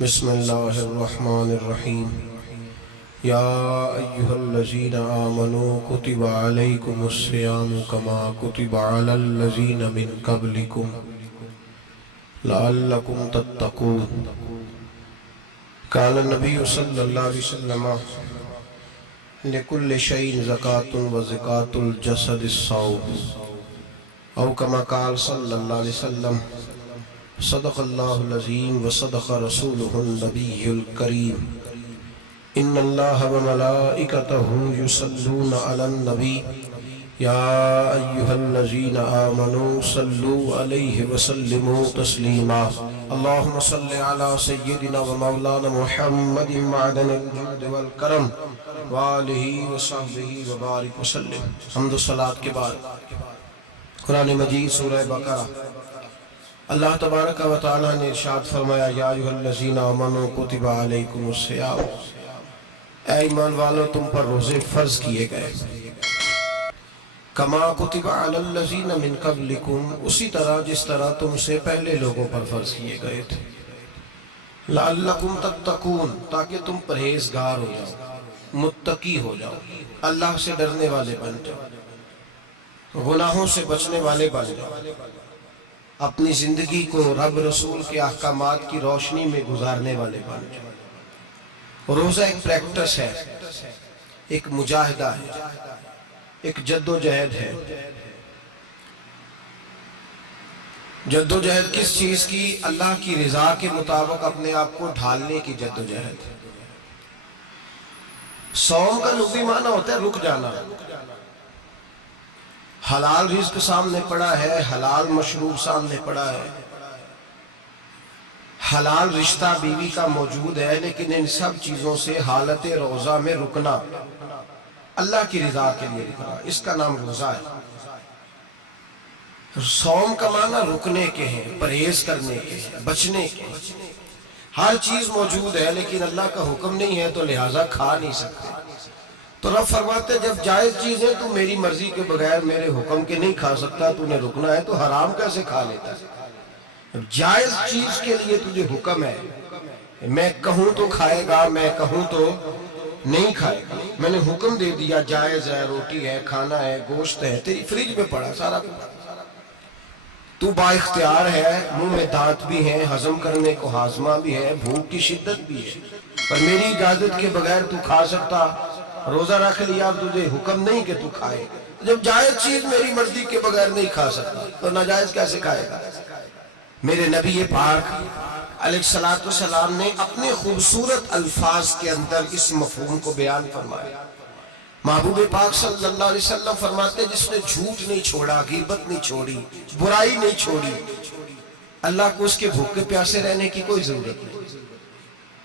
بسم اللہ الرحمن الرحیم یا ایہا الذین آمنوا کتب علیکم الصیام کما کتب علی الذین من قبلکم لعلکم تتقون۔ قال النبی صلی اللہ علیہ وسلم لکل شیء زکاة و زکاة الجسد الصوم، او کما قال صلی اللہ علیہ وسلم صدق اللہ العظیم و صدق رسولہ النبی الکریم۔ ان اللہ و ملائکتہ یصلون علی النبی یا ایہا الذین آمنوا صلوا علیہ وسلموا تسلیما۔ اللہم صلی علی سیدنا و مولانا محمد معدن الجود والکرم وآلہ وصحبہ وبارک وسلم۔ حمد و صلاة کے بعد قرآن مجید سورہ بقرہ، اللہ تبارک و تعالیٰ نے ارشاد فرمایا یا ایھا الذین آمنوا کتب علیکم الصیام، اے ایمان والو تم پر روزے فرض کیے گئے، کما کتب علی الذین من قبلکم، اسی طرح جس طرح تم سے پہلے لوگوں پر فرض کیے گئے تھے، لعلکم تتقون، تاکہ تم پرہیزگار ہو جاؤ، متقی ہو جاؤ، اللہ سے ڈرنے والے بن جاؤ، گناہوں سے بچنے والے بن جاؤ، اپنی زندگی کو رب رسول کے احکامات کی روشنی میں گزارنے والے بن جاؤ۔ روزہ ایک پریکٹس ہے، ایک مجاہدہ ہے، ایک جد و جہد ہے۔ جد و جہد کس چیز کی؟ اللہ کی رضا کے مطابق اپنے آپ کو ڈھالنے کی جد و جہد۔ صوم کا لغوی معنی ہوتا ہے رک جانا، حلال رزق سامنے پڑا ہے، حلال مشروب سامنے پڑا ہے، حلال رشتہ بیوی کا موجود ہے، لیکن ان سب چیزوں سے حالت روزہ میں رکنا، اللہ کی رضا کے لیے رکنا، اس کا نام روزہ ہے۔ صوم کا معنی رکنے کے ہیں، پرہیز کرنے کے ہیں، بچنے کے ہیں۔ ہر چیز موجود ہے لیکن اللہ کا حکم نہیں ہے تو لہٰذا کھا نہیں سکتے۔ تو رب فرماتے ہیں جب جائز چیز ہے تو میری مرضی کے بغیر میرے حکم کے نہیں کھا سکتا، تو نے رکنا ہے تو حرام کیسے کھا لیتا ہے؟ جائز چیز کے لیے تجھے حکم ہے، میں کہوں تو کھائے گا، میں کہوں تو نہیں کھائے گا۔ میں نے حکم دے دیا جائز ہے، روٹی ہے، کھانا ہے، گوشت ہے، تیری فریج میں پڑا سارا پڑا، تو با اختیار ہے، منہ میں دانت بھی ہیں، ہضم کرنے کو ہاضمہ بھی ہے، بھوک کی شدت بھی ہے، پر میری اجازت کے بغیر تو کھا سکتا۔ روزہ رکھ لیا، تجھے حکم نہیں کہ تو کھائے۔ جب جائز چیز میری مرضی کے بغیر نہیں کھا سکتا تو ناجائز کیسے کھائے گا؟ میرے نبی پاک علیہ السلام نے اپنے خوبصورت الفاظ کے اندر اس مفہوم کو بیان فرمایا۔ محبوب پاک صلی اللہ علیہ وسلم فرماتے جس نے جھوٹ نہیں چھوڑا، غیبت نہیں چھوڑی، برائی نہیں چھوڑی، اللہ کو اس کے بھوکے پیاسے رہنے کی کوئی ضرورت نہیں۔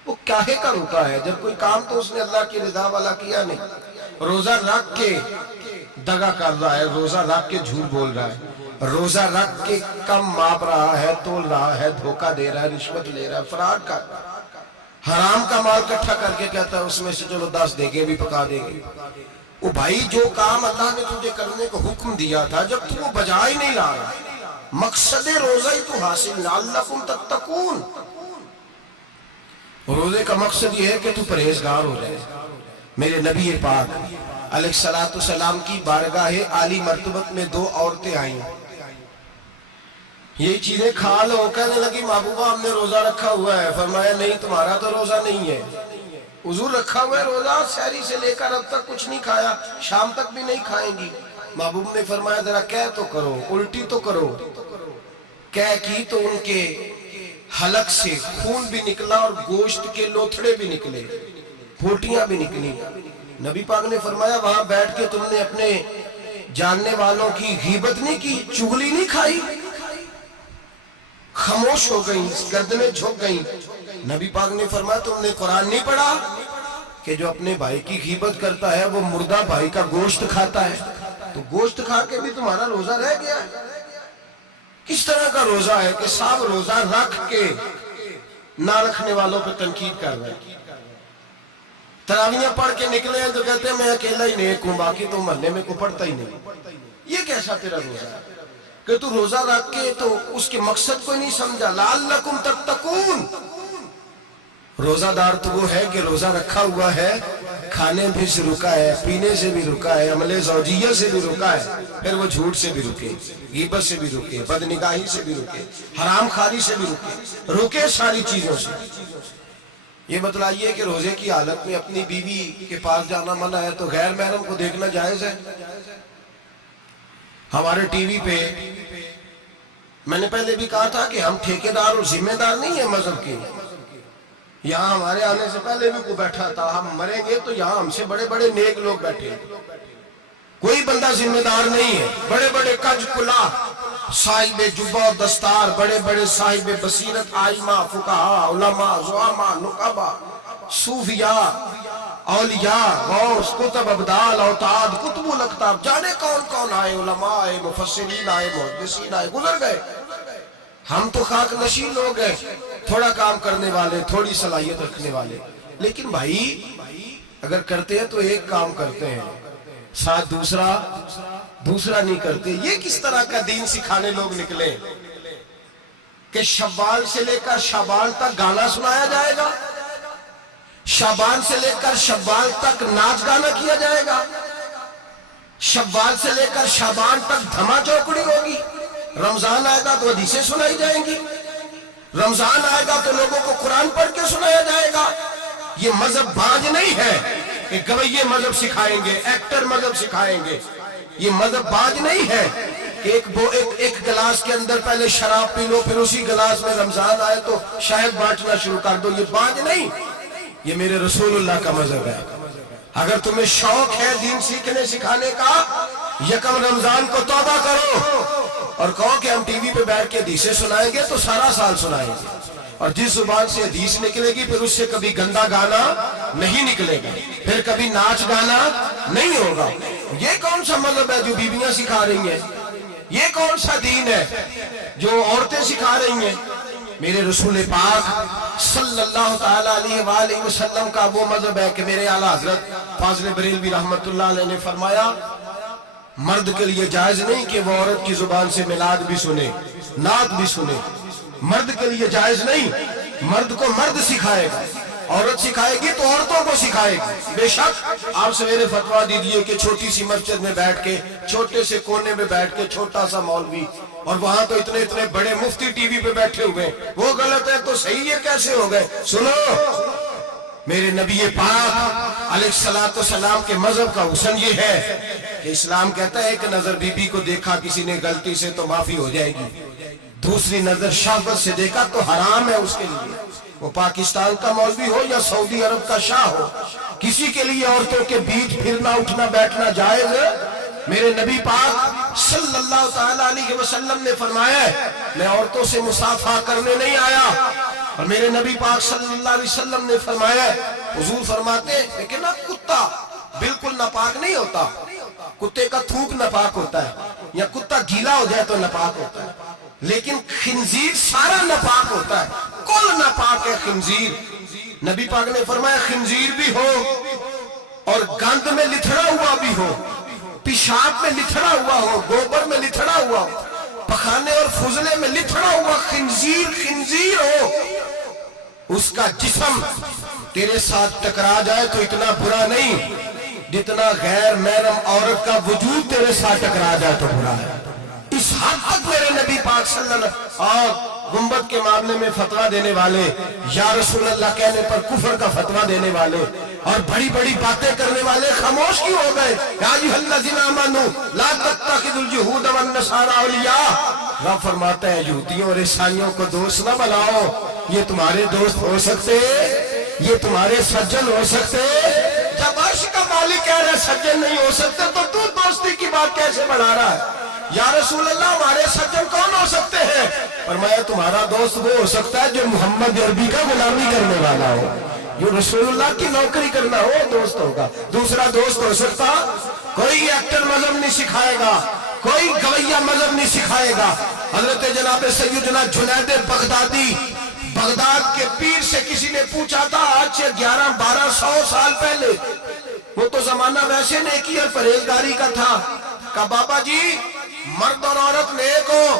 وہ کاہے کا رکا ہے جب کوئی کام تو اس نے اللہ کی رضا والا کیا نہیں۔ روزہ رکھ کے دغا کر رہا ہے، روزہ رکھ کے جھوٹ بول رہا ہے، روزہ رکھ کے کم ماپ رہا ہے، تول رہا ہے، دھوکہ دے رہا ہے، رشوت لے رہا ہے، فراڈ کر رہا ہے، حرام کا مال اکٹھا کر کے کہتا ہے اس میں سے چلو 10 دیگے بھی پکا دے گے۔ وہ بھائی جو کام اللہ نے تجھے کرنے کو حکم دیا تھا جب تو وہ بجا ہی نہیں لا رہا، مقصد روزہ ہی تو حاصل، لعلکم تتقون۔ روزے کا مقصد یہ ہے کہ تو پرہیزگار ہو جائے۔ میرے نبی پاک علیہ السلام کی بارگاہ عالی مرتبت میں 2 عورتیں آئیں، یہ چیزیں کھا لو، کہنے لگی محبوبہ ہم نے روزہ رکھا ہوا ہے۔ فرمایا نہیں تمہارا تو روزہ نہیں ہے، حضور رکھا ہوا ہے روزہ، سحری سے لے کر اب تک کچھ نہیں کھایا، شام تک بھی نہیں کھائیں گی۔ محبوب نے فرمایا ذرا کہہ تو کرو، الٹی تو کرو۔ کہہ کی تو ان کے حلق سے خون بھی نکلا اور گوشت کے لوتھڑے بھی نکلے، پھوٹیاں بھی نکلی۔ نبی پاک نے فرمایا وہاں بیٹھ کے تم نے اپنے جاننے والوں کی غیبت نہیں کی، چغلی نہیں کھائی؟ خاموش ہو گئیں، گردنیں جھک گئیں۔ نبی پاک نے فرمایا تم نے قرآن نہیں پڑھا کہ جو اپنے بھائی کی غیبت کرتا ہے وہ مردہ بھائی کا گوشت کھاتا ہے؟ تو گوشت کھا کے بھی تمہارا روزہ رہ گیا ہے۔ کس طرح کا روزہ ہے کہ صاحب روزہ رکھ کے نہ رکھنے والوں پہ تنقید کر رہے ہیں، تراویحیں پڑھ کے نکلے ہیں تو کہتے ہیں میں اکیلا ہی نیک ہوں، باقی تو محلے میں کوئی پڑھتا ہی نہیں۔ یہ کیسا تیرا روزہ ہے کہ تو روزہ رکھ کے تو اس کے مقصد کو نہیں سمجھا؟ لعلکم تتقون، روزہ دار تو وہ ہے کہ روزہ رکھا ہوا ہے، کھانے بھی سے رکا ہے، پینے سے بھی رکا ہے، عمل زوجیہ سے بھی رکا ہے، پھر وہ جھوٹ سے بھی رکے، غیبت سے بھی رکے، بدنگاہی سے بھی رکے، حرام خواری سے بھی رکے ساری چیزوں سے۔ یہ بتلائیے کہ روزے کی حالت میں اپنی بیوی کے پاس جانا منع ہے تو غیر محرم کو دیکھنا جائز ہے؟ ہمارے ٹی وی پہ میں نے پہلے بھی کہا تھا کہ ہم ٹھیکیدار اور ذمہ دار نہیں ہیں مذہب کے۔ یہاں ہمارے آنے سے پہلے بھی کوئی بیٹھا تھا، ہم مریں گے تو یہاں ہم سے بڑے بڑے نیک لوگ بیٹھے ہیں، کوئی بندہ ذمہ دار نہیں ہے۔ بڑے بڑے کج کلا، صاحب جبہ و دستار، بڑے بڑے صاحب بصیرت، آئمہ، فقہاء، علماء، زعماء، نقبہ، صوفیاء، اولیاء، غوث، کتب، ابدال، اوتاد، کتب الاقطاب، جانے کون کون آئے، علماء آئے، مفسرین آئے، محدثین آئے، گزر گئے۔ ہم تو خاک نشین لوگ ہیں، تھوڑا کام کرنے والے، تھوڑی صلاحیت رکھنے والے۔ لیکن بھائی اگر کرتے ہیں تو ایک کام کرتے ہیں، ساتھ دوسرا نہیں کرتے۔ یہ کس طرح کا دین سکھانے لوگ نکلے کہ شوال سے لے کر شعبان تک گانا سنایا جائے گا، شعبان سے لے کر شوال تک ناچ گانا کیا جائے گا، شوال سے لے کر شعبان تک دھما چوکڑی ہوگی، رمضان آئے گا تو حدیثیں سنائی جائیں گی، رمضان آئے گا تو لوگوں کو قرآن پڑھ کے سنایا جائے گا۔ یہ مذہب باز نہیں ہے کہ گویے مذہب سکھائیں گے، ایکٹر مذہب سکھائیں گے۔ یہ مذہب باز نہیں ہے کہ ایک گلاس کے اندر پہلے شراب پی لو، پھر اسی گلاس میں رمضان آئے تو شہد بانٹنا شروع کر دو۔ یہ باز نہیں، یہ میرے رسول اللہ کا مذہب ہے۔ اگر تمہیں شوق ہے دین سیکھنے سکھانے کا، یکم رمضان کو توبہ کرو اور کہو کہ ہم ٹی وی پہ بیٹھ کے حدیثیں سنائیں گے تو سارا سال سنائیں گے، اور جس زبان سے حدیث نکلے گی پھر اس سے کبھی گندا گانا نہیں نکلے گا، پھر کبھی ناچ گانا نہیں ہوگا۔ یہ کون سا مذہب ہے جو بیویاں سکھا رہی ہیں؟ یہ کون سا دین ہے جو عورتیں سکھا رہی ہیں؟ میرے رسول پاک صلی اللہ تعالیٰ علیہ وآلہ وسلم کا وہ مذہب ہے کہ میرے اعلیٰ حضرت فاضل بریلوی رحمت اللہ علیہ نے فرمایا، مرد کے لیے جائز نہیں کہ وہ عورت کی زبان سے میلاد بھی سنے، نعت بھی سنے۔ مرد کے لیے جائز نہیں، مرد کو مرد سکھائے گا، عورت سکھائے گی تو عورتوں کو سکھائے گی۔ بے شک آپ سویرے فتویٰ دیجئے کہ چھوٹی سی مسجد میں بیٹھ کے، چھوٹے سے کونے میں بیٹھ کے چھوٹا سا مولوی، اور وہاں تو اتنے بڑے مفتی ٹی وی پہ بیٹھے ہوئے، وہ غلط ہے تو صحیح یہ کیسے ہو گئے؟ سنو، میرے نبی پاک علیہ الصلوۃ والسلام کے مذہب کا حسن یہ ہے کہ اسلام کہتا ہے کہ نظر بی بی کو دیکھا کسی نے غلطی سے تو معافی ہو جائے گی، دوسری نظر شہوت سے دیکھا تو حرام ہے اس کے لیے، وہ پاکستان کا مولوی ہو یا سعودی عرب کا شاہ ہو، کسی کے لیے عورتوں کے بیچ پھرنا اٹھنا بیٹھنا جائز ہے۔ میرے نبی پاک صلی اللہ تعالیٰ علیہ وسلم نے فرمایا ہے میں عورتوں سے مصافحہ کرنے نہیں آیا، اور میرے نبی پاک صلی اللہ علیہ وسلم نے فرمایا ہے، حضور فرماتے ہیں لیکن کتا بالکل ناپاک نہیں ہوتا، کتے کا تھوک ناپاک ہوتا ہے، یا کتا گیلا ہو جائے تو ناپاک ہوتا ہے، لیکن خنزیر سارا ناپاک ہوتا ہے، کل ناپاک ہے خنزیر۔ نبی پاک نے فرمایا خنزیر بھی ہو اور گند میں لتھڑا ہوا بھی ہو، پیشاب میں لتھڑا ہوا ہو، گوبر میں لتھڑا ہوا ہو، پخانے اور فضلے میں لتھڑا ہوا خنزیر ہو، اس کا جسم تیرے ساتھ ٹکرا جائے تو اتنا برا نہیں جتنا غیر محرم عورت کا وجود تیرے ساتھ ٹکرا جائے تو برا ہے۔ اس حد تک میرے نبی پاک صلی اللہ علیہ وسلم اور گنبد کے معاملے میں فتویٰ دینے والے، یا رسول اللہ کہنے پر کفر کا فتویٰ دینے والے اور بڑی بڑی باتیں کرنے والے خاموش کیوں ہو گئے؟ یا ایھا الذین آمنوا لا تتخذوا اليہود والنصارى اولیاء۔ رب فرماتا ہے یہودیوں اور عیسائیوں کو دوست نہ بناؤ، یہ تمہارے دوست ہو سکتے، یہ تمہارے سجن ہو سکتے۔ جب عرش کا مالک کہہ رہا ہے سجن نہیں ہو سکتے تو دوستی کی بات کیسے بڑھا رہا ہے؟ یا رسول اللہ ہمارے سجن کون ہو سکتے ہیں؟ فرمایا تمہارا دوست وہ ہو سکتا ہے جو محمد عربی کا غلامی کرنے والا ہو، جو رسول اللہ کی نوکری کرنا ہو دوست ہوگا۔ دوسرا دوست ہو سکتا کوئی ایکٹر مذہب نہیں سکھائے گا، کوئی گویہ مذہب نہیں سکھائے گا۔ حضرت جناب سیدنا جنید بغدادی، بغداد کے پیر سے کسی نے پوچھا تھا آج سے 1100-1200 سال پہلے، وہ تو زمانہ ویسے نیکی اور پرہیزگاری کا تھا، کہا بابا جی مرد اور عورت نیک ہو،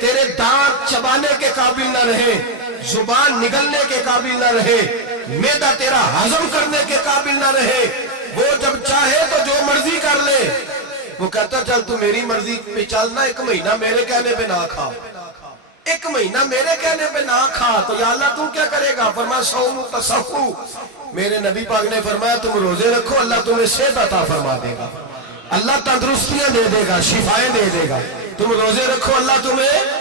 تیرے دانت چبانے کے قابل نہ رہے، زبان نگلنے کے قابل نہ رہے، معدہ تیرا ہضم کرنے کے قابل نہ رہے، وہ جب چاہے تو جو مرضی کر لے۔ وہ کہتا چل تو میری مرضی پہ چلنا، 1 مہینہ میرے کہنے پہ نہ کھا، 1 مہینہ میرے کہنے پہ نہ کھا، تو یا اللہ تو کیا کرے گا؟ فرمایا صوم تصحو، میرے نبی پاک نے فرمایا تم روزے رکھو، اللہ تمہیں صحت عطا فرما دے گا، اللہ تندرستیاں دے دے گا، شفائیں دے دے گا۔ تم روزے رکھو، اللہ تمہیں